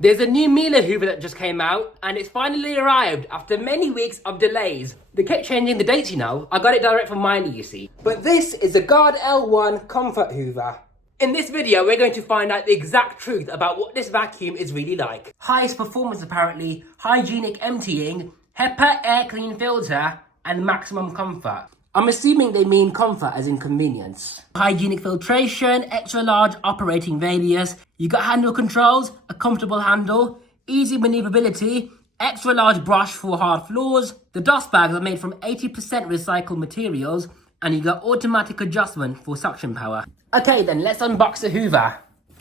There's a new Miele Hoover that just came out, and it's finally arrived after many weeks of delays. They kept changing the dates, you know. I got it direct from Miele, you see. But this is the Guard L1 Comfort Hoover. In this video, we're going to find out the exact truth about what this vacuum is really like. Highest performance apparently, hygienic emptying, HEPA air clean filter, and maximum comfort. I'm assuming they mean comfort as in convenience. Hygienic filtration, extra large operating radius, you got handle controls, a comfortable handle, easy maneuverability, extra large brush for hard floors. The dust bags are made from 80% recycled materials, and you got automatic adjustment for suction power. Okay then, let's unbox the Hoover.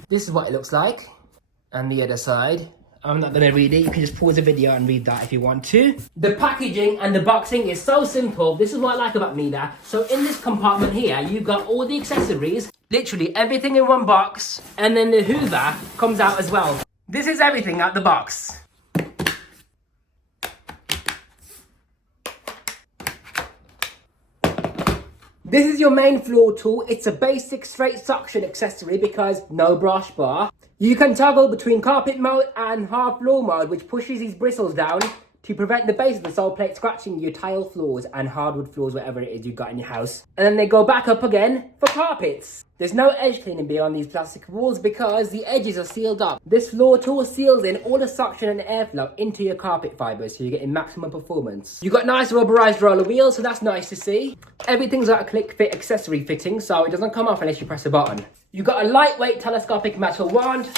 This is what it looks like. And the other side. I'm not going to read it, you can just pause the video and read that if you want to. The packaging and the boxing is so simple. This is what I like about Miele. So in this compartment here, you've got all the accessories, literally everything in one box, and then the Hoover comes out as well. This is everything out the box. This is your main floor tool. It's a basic straight suction accessory because no brush bar. You can toggle between carpet mode and hard floor mode, which pushes these bristles down to prevent the base of the sole plate scratching your tile floors and hardwood floors, whatever it is you've got in your house. And then they go back up again for carpets. There's no edge cleaning beyond these plastic walls because the edges are sealed up. This floor tool seals in all the suction and airflow into your carpet fibres, so you're getting maximum performance. You've got nice rubberized roller wheels, so that's nice to see. Everything's got a click fit accessory fitting, so it doesn't come off unless you press a button. You've got a lightweight telescopic metal wand.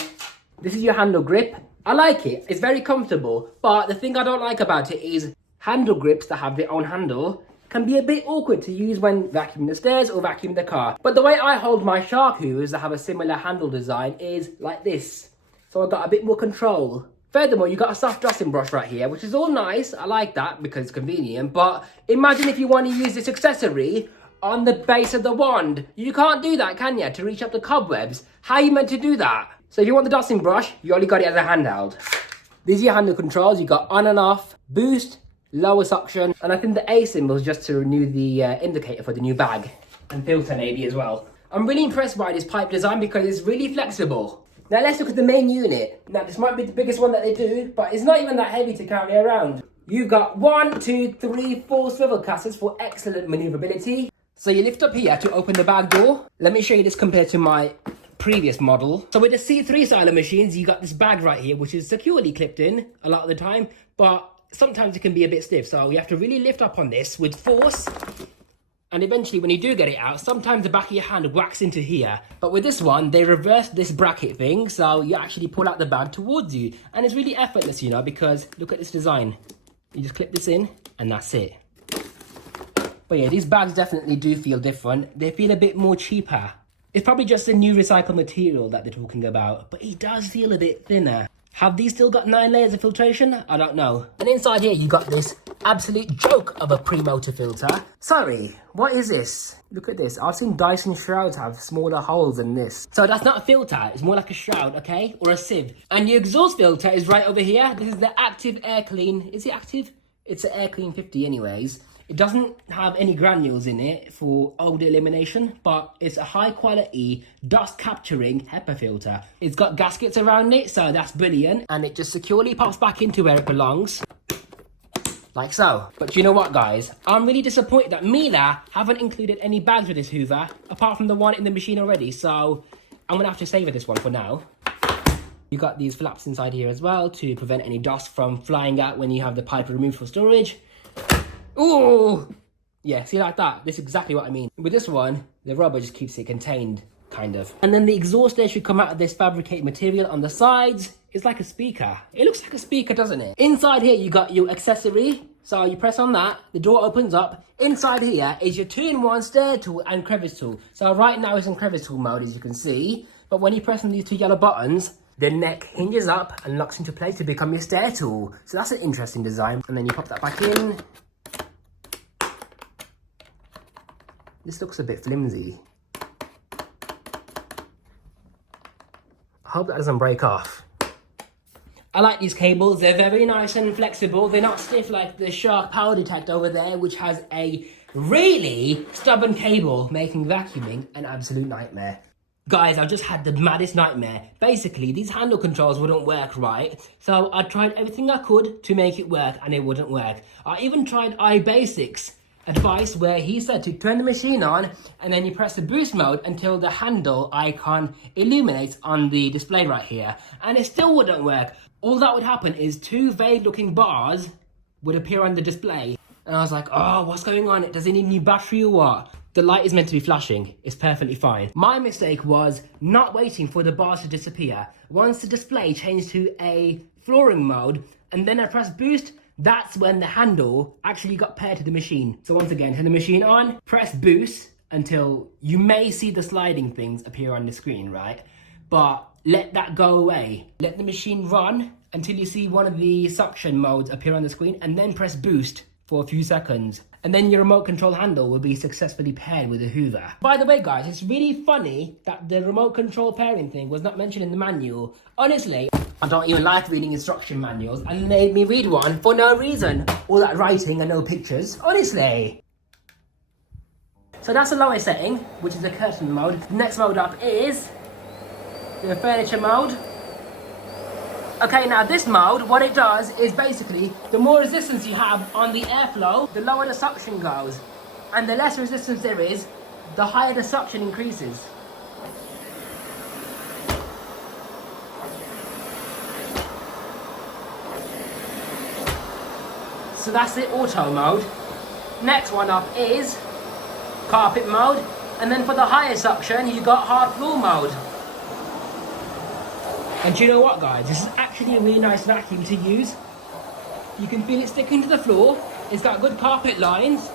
This is your handle grip. I like it, it's very comfortable, but the thing I don't like about it is handle grips that have their own handle can be a bit awkward to use when vacuuming the stairs or vacuuming the car. But the way I hold my Shark Hoovers that have a similar handle design is like this. So I've got a bit more control. Furthermore, you've got a soft dusting brush right here, which is all nice. I like that because it's convenient. But imagine if you want to use this accessory on the base of the wand. You can't do that, can you? To reach up the cobwebs. How are you meant to do that? So if you want the dusting brush, you only got it as a handheld. These are your handle controls. You've got on and off, boost, lower suction, and I think the A symbol is just to renew the indicator for the new bag and filter maybe as well. I'm really impressed by this pipe design because it's really flexible. Now let's look at the main unit. Now this might be the biggest one that they do, but it's not even that heavy to carry around. You've got 1, 2, 3, 4 swivel casters for excellent maneuverability. So you lift up here to open the bag door. Let me show you this compared to my previous model. So with the C3 style of machines, you got this bag right here, which is securely clipped in a lot of the time, but sometimes it can be a bit stiff. So you have to really lift up on this with force. And eventually when you do get it out, sometimes the back of your hand whacks into here. But with this one, they reversed this bracket thing. So you actually pull out the bag towards you. And it's really effortless, you know, because look at this design. You just clip this in and that's it. But yeah, these bags definitely do feel different. They feel a bit more cheaper. It's probably just the new recycled material that they're talking about, but it does feel a bit thinner. Have these still got 9 layers of filtration? I don't know. And inside here, you got this absolute joke of a pre-motor filter. Sorry, what is this? Look at this. I've seen Dyson shrouds have smaller holes than this. So that's not a filter, it's more like a shroud, okay? Or a sieve. And your exhaust filter is right over here. This is the active air clean. Is it active? It's an air clean 50 anyways. It doesn't have any granules in it for odor elimination, but it's a high quality dust capturing HEPA filter. It's got gaskets around it, so that's brilliant. And it just securely pops back into where it belongs. Like so. But you know what, guys? I'm really disappointed that Miele haven't included any bags with this Hoover, apart from the one in the machine already. So I'm gonna have to savour this one for now. You got these flaps inside here as well to prevent any dust from flying out when you have the pipe removed for storage. Ooh! Yeah, see like that? This is exactly what I mean. With this one, the rubber just keeps it contained, kind of. And then the exhaust air should come out of this fabricated material on the sides. It's like a speaker. It looks like a speaker, doesn't it? Inside here, you got your accessory. So you press on that, the door opens up. Inside here is your 2-in-1 stair tool and crevice tool. So right now it's in crevice tool mode, as you can see. But when you press on these 2 yellow buttons, the neck hinges up and locks into place to become your stair tool. So that's an interesting design. And then you pop that back in. This looks a bit flimsy. I hope that doesn't break off. I like these cables. They're very nice and flexible. They're not stiff like the Shark power detector over there, which has a really stubborn cable, making vacuuming an absolute nightmare. Guys, I've just had the maddest nightmare. Basically, these handle controls wouldn't work right, so I tried everything I could to make it work, and it wouldn't work. I even tried iBasic's advice where he said to turn the machine on, and then you press the boost mode until the handle icon illuminates on the display right here, and it still wouldn't work. All that would happen is two vague looking bars would appear on the display. And I was like, oh, what's going on? Does it need a new battery or what? The light is meant to be flashing. It's perfectly fine. My mistake was not waiting for the bars to disappear. Once the display changed to a flooring mode, and then I pressed boost, that's when the handle actually got paired to the machine. So once again, turn the machine on, press boost until you may see the sliding things appear on the screen, right? But let that go away. Let the machine run until you see one of the suction modes appear on the screen, and then press boost for a few seconds. And then your remote control handle will be successfully paired with the Hoover. By the way, guys, it's really funny that the remote control pairing thing was not mentioned in the manual. Honestly, I don't even like reading instruction manuals, and they made me read one for no reason. All that writing and no pictures, honestly. So that's the lowest setting, which is the curtain mode. The next mode up is the furniture mode. Okay, now this mode, what it does is basically, the more resistance you have on the airflow, the lower the suction goes. And the less resistance there is, the higher the suction increases. So that's the auto mode. Next one up is carpet mode. And then for the higher suction, you got hard floor mode. And do you know what, guys? This is actually a really nice vacuum to use. You can feel it sticking to the floor. It's got good carpet lines.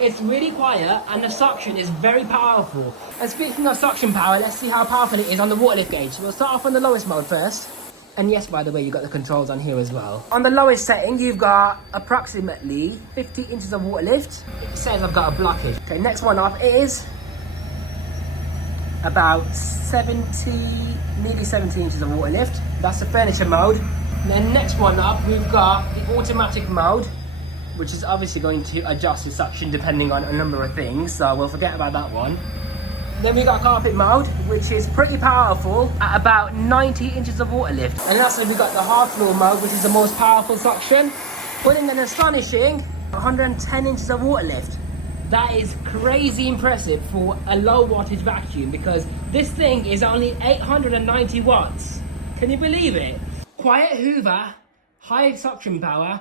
It's really quiet, and the suction is very powerful. And speaking of suction power, let's see how powerful it is on the water lift gauge. We'll start off on the lowest mode first. And yes, by the way, you've got the controls on here as well. On the lowest setting, you've got approximately 50 inches of water lift. It says I've got a blockage. Okay, next one up is about 70, nearly 70 inches of water lift. That's the furniture mode. And then next one up, we've got the automatic mode, which is obviously going to adjust the suction depending on a number of things, so we'll forget about that one. Then we got carpet mode, which is pretty powerful at about 90 inches of water lift. And lastly, we got the hard floor mode, which is the most powerful suction, putting an astonishing 110 inches of water lift. That is crazy impressive for a low wattage vacuum, because this thing is only 890 watts. Can you believe it? Quiet Hoover, high suction power,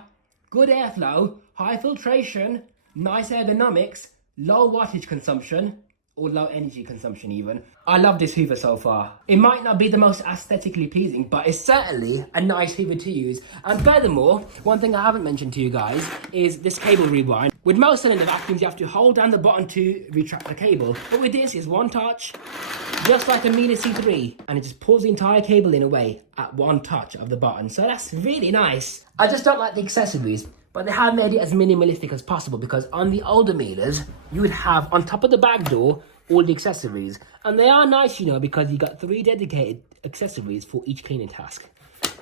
good airflow, high filtration, nice ergonomics, low wattage consumption, or low energy consumption even. I love this Hoover so far. It might not be the most aesthetically pleasing, but it's certainly a nice Hoover to use. And furthermore, one thing I haven't mentioned to you guys is this cable rewind. With most cylinder vacuums, you have to hold down the button to retract the cable. But with this, it's one touch, just like a Miele C3, and it just pulls the entire cable in away at one touch of the button. So that's really nice. I just don't like the accessories, but they have made it as minimalistic as possible, because on the older Mieles, you would have on top of the bag door all the accessories. And they are nice, you know, because you got 3 dedicated accessories for each cleaning task.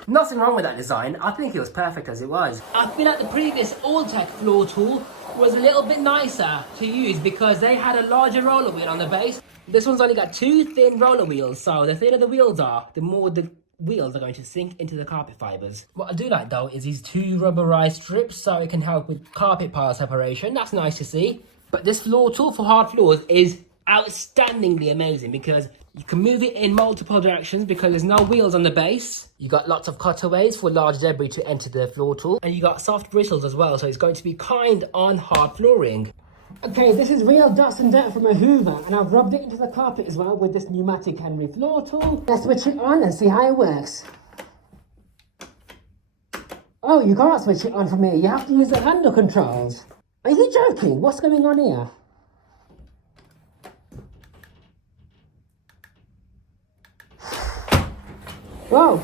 Nothing wrong with that design. I think it was perfect as it was. I feel like the previous Alltech floor tool was a little bit nicer to use because they had a larger roller wheel on the base. This one's only got 2 thin roller wheels, so the thinner the wheels are, the more the wheels are going to sink into the carpet fibers. What I do like though is these 2 rubberized strips, so it can help with carpet pile separation. That's nice to see. But this floor tool for hard floors is outstandingly amazing, because you can move it in multiple directions because there's no wheels on the base. You got lots of cutaways for large debris to enter the floor tool, and you got soft bristles as well, so it's going to be kind on hard flooring. Okay, this is real dust and dirt from a Hoover, and I've rubbed it into the carpet as well with this pneumatic Henry floor tool. Let's switch it on and see how it works. Oh, you can't switch it on from here. You have to use the handle controls. Are you joking? What's going on here? Whoa.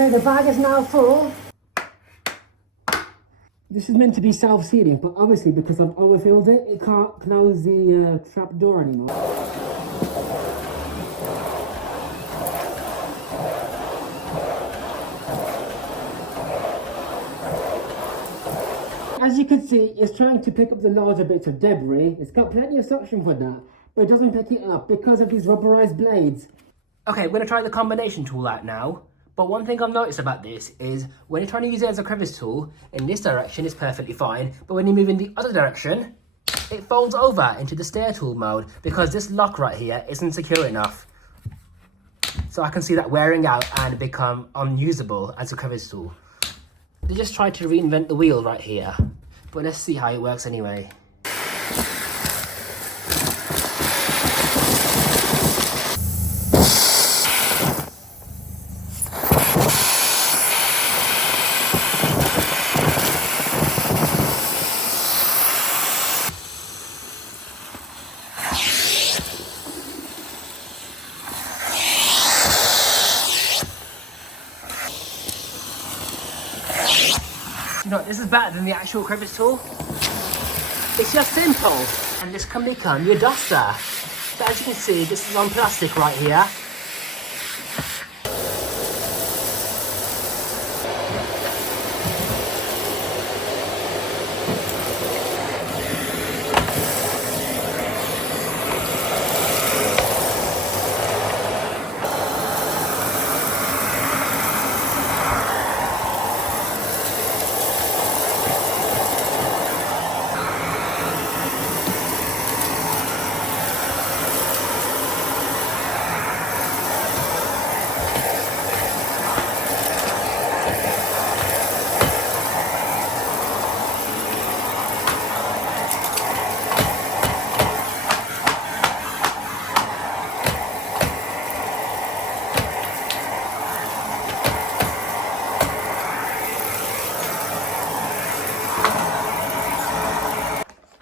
Okay, the bag is now full. This is meant to be self-sealing, but obviously because I've overfilled it, it can't close the trap door anymore. As you can see, it's trying to pick up the larger bits of debris. It's got plenty of suction for that, but it doesn't pick it up because of these rubberized blades. Okay, we're going to try the combination tool out now. But one thing I've noticed about this is when you're trying to use it as a crevice tool, in this direction it's perfectly fine, but when you move in the other direction, it folds over into the stair tool mode because this lock right here isn't secure enough. So I can see that wearing out and become unusable as a crevice tool. They just tried to reinvent the wheel right here, but let's see how it works anyway. You know, this is better than the actual crevice tool. It's just simple, and this can become your duster. So as you can see, this is on plastic right here.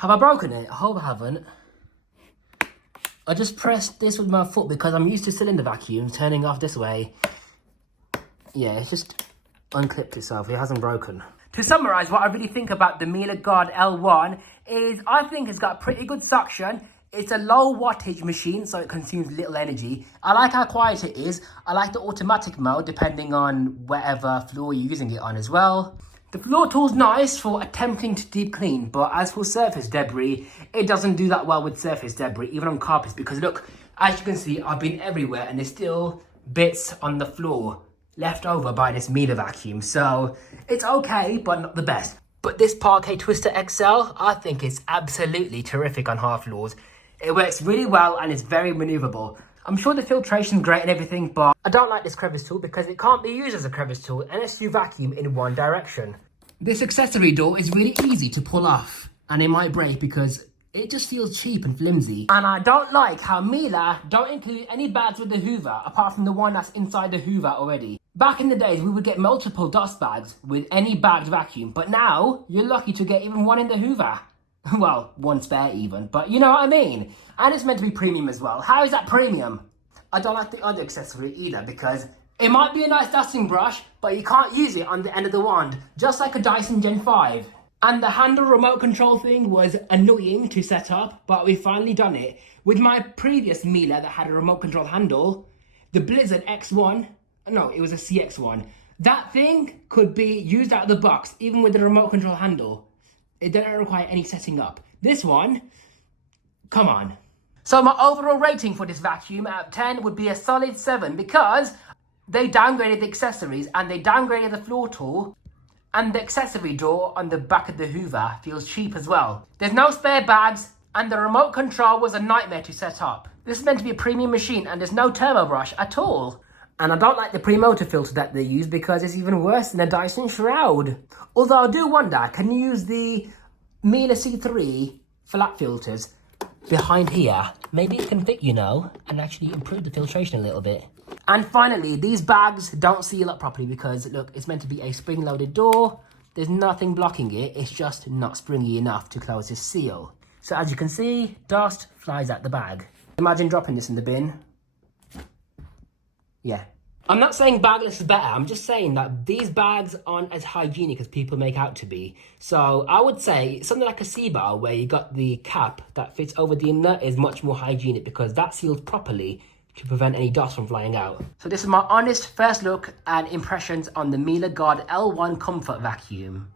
Have I broken it? I hope I haven't. I just pressed this with my foot because I'm used to cylinder vacuums turning off this way. Yeah, it's just unclipped itself. It hasn't broken. To summarise what I really think about the Miele Guard L1 is I think it's got pretty good suction. It's a low wattage machine, so it consumes little energy. I like how quiet it is. I like the automatic mode depending on whatever floor you're using it on as well. The floor tool's nice for attempting to deep clean, but as for surface debris, it doesn't do that well with surface debris, even on carpets, because look, as you can see, I've been everywhere and there's still bits on the floor left over by this Miele vacuum. So it's okay, but not the best. But this Parquet Twister XL, I think it's absolutely terrific on hard floors. It works really well and it's very maneuverable. I'm sure the filtration's great and everything, but I don't like this crevice tool because it can't be used as a crevice tool unless you vacuum in one direction. This accessory door is really easy to pull off and it might break because it just feels cheap and flimsy. And I don't like how Miele don't include any bags with the Hoover apart from the one that's inside the Hoover already. Back in the days, we would get multiple dust bags with any bagged vacuum, but now you're lucky to get even one in the Hoover. Well, one spare even, but you know what I mean. And it's meant to be premium as well. How is that premium? I don't like the other accessory either because it might be a nice dusting brush, but you can't use it on the end of the wand, just like a Dyson Gen 5. And the handle remote control thing was annoying to set up, but we finally done it. With my previous Miele that had a remote control handle, the Blizzard X1, no, it was a CX1. That thing could be used out of the box, even with the remote control handle. It didn't require any setting up. This one, come on. So my overall rating for this vacuum out of 10 would be a solid 7 because they downgraded the accessories and they downgraded the floor tool, and the accessory door on the back of the Hoover feels cheap as well. There's no spare bags and the remote control was a nightmare to set up. This is meant to be a premium machine and there's no turbo brush at all. And I don't like the pre-motor filter that they use because it's even worse than a Dyson Shroud. Although I do wonder, can you use the Miele C3 flat filters behind here? Maybe it can fit, you know, and actually improve the filtration a little bit. And finally, these bags don't seal up properly because, look, it's meant to be a spring-loaded door. There's nothing blocking it. It's just not springy enough to close this seal. So as you can see, dust flies out the bag. Imagine dropping this in the bin. Yeah, I'm not saying bagless is better. I'm just saying that these bags aren't as hygienic as people make out to be. So I would say something like a sea bottle where you got the cap that fits over the inlet is much more hygienic because that seals properly to prevent any dust from flying out. So this is my honest first look and impressions on the Miele Guard L1 Comfort Vacuum.